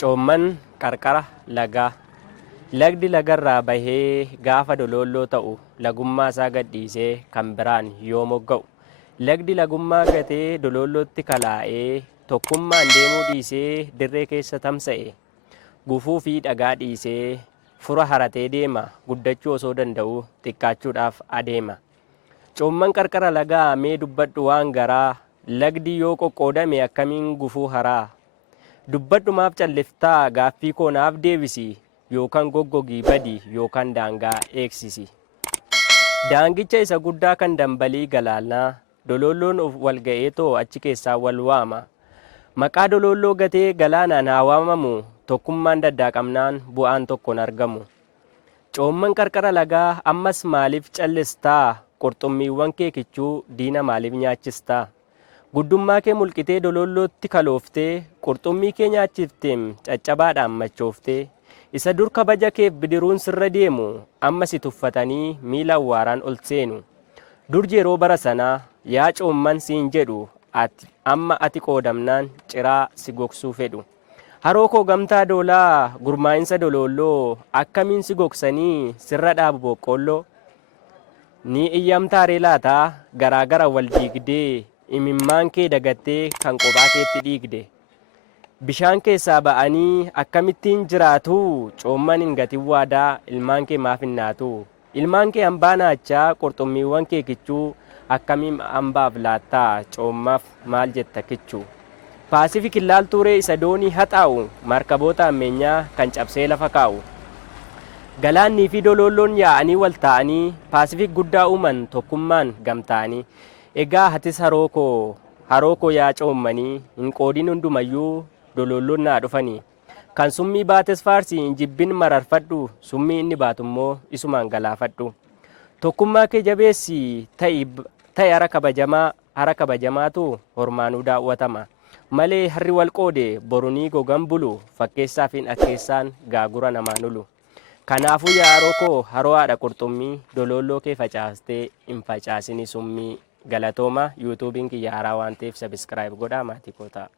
Coomman qarqara lagaa. Lagdi lagarraa bahee gaafa dololloo ta'u lagummaa isaa gadhiisee kan biraan yoo mogga'u. Lagdi lagummaa gatee dolollootti kalaa'ee tokkummaan deemuu dhiisee dirree keessa tamsa'e. Gufuu fi dhagaa dhiisee fura haratee deema. Guddachuu osoo danda'u xiqqaachuudhaaf adeema. Coomman qarqara lagaa mee dubbadhu waan garaa. Lagdi yoo qoqqoodame akkamiin gufuu haraa. Dubbadhumaaf calliftaa gaaffii koo naaf deebisi yookaan goggogii badi yookaan daangaa eegsisi. Daangicha isa guddaa kan dambalii galaanaa dololloon of wal ga'eetoo achi keessaa wal waama. Maqaa dololloo gatee galaanaan haa waamamu tokkummaan daddaaqamnaan bu'aan tokkoon argamu. Coomman qarqara lagaa ammas maaliif callistaa qurxummiiwwan kee kichuu diina maaliif nyaachistaa. Guddummaa kee mulqitee dolollootti kalooftee qurxummii kee nyaachifteem caccabaadhaan machooftee isa dur kabaja keef bidiruun sirra deemu amma si tuffatanii miila awwaaraan ol seenu. Dur yeroo bara sanaa yaa coomman siin jedhu amma ati qoodamnaan ciraa si gogsuu fedhu. Haroo koo gamtaa doolaa gurmaa'insa dololloo akkamiin si gogsanii sirra dhaabu boqqolloo. Ni iyyamtaaree laataa garaagara wal diigdee imimmaan kee dagattee kan qophaa keetti dhiigde. Bishaan keessaa ba'anii akkamittiin jiraatu coomman hin gatin waadaa ilmaan kee maaf hin naatu. Ilmaan kee hambaa naachaa qurxummiiwwan kee kichuu akkamiin hambaaf laattaa coommaaf maal jetta kichuu. Paasifik ilaaltuuree isa doonii haxaa'u markaboota ammeenyaa kan cabsee lafa kaa'u. Galaannii fi dololloon yaa'anii wal ta'anii paasifik guddaa uuman tokkummaan gamta'anii. Egaa hatis haroo koo yaa coommanii hin qoodin hundumayyuu dololloon naa dhufanii. Kan summii baates faarsii hin jibbin mararfadhu summii inni baatummoo isumaan galaafadhu. Tokkummaa kee jabeessi ta'e hara kabajamaatu hormaanuu daawwatama. Malee harri wal qoode borunii gogan bulu fakkeessaa fi akkeessaan gaagura namaan ulu. Kanaafuu yaa haroo koo haroo haadha qurxummii dololloo kee facaastee hin facaasini summii. Galatooma yuutuubiin kiyya haaraa waan ta'eef sabiskiraayib godhaa maatii koo ta'a.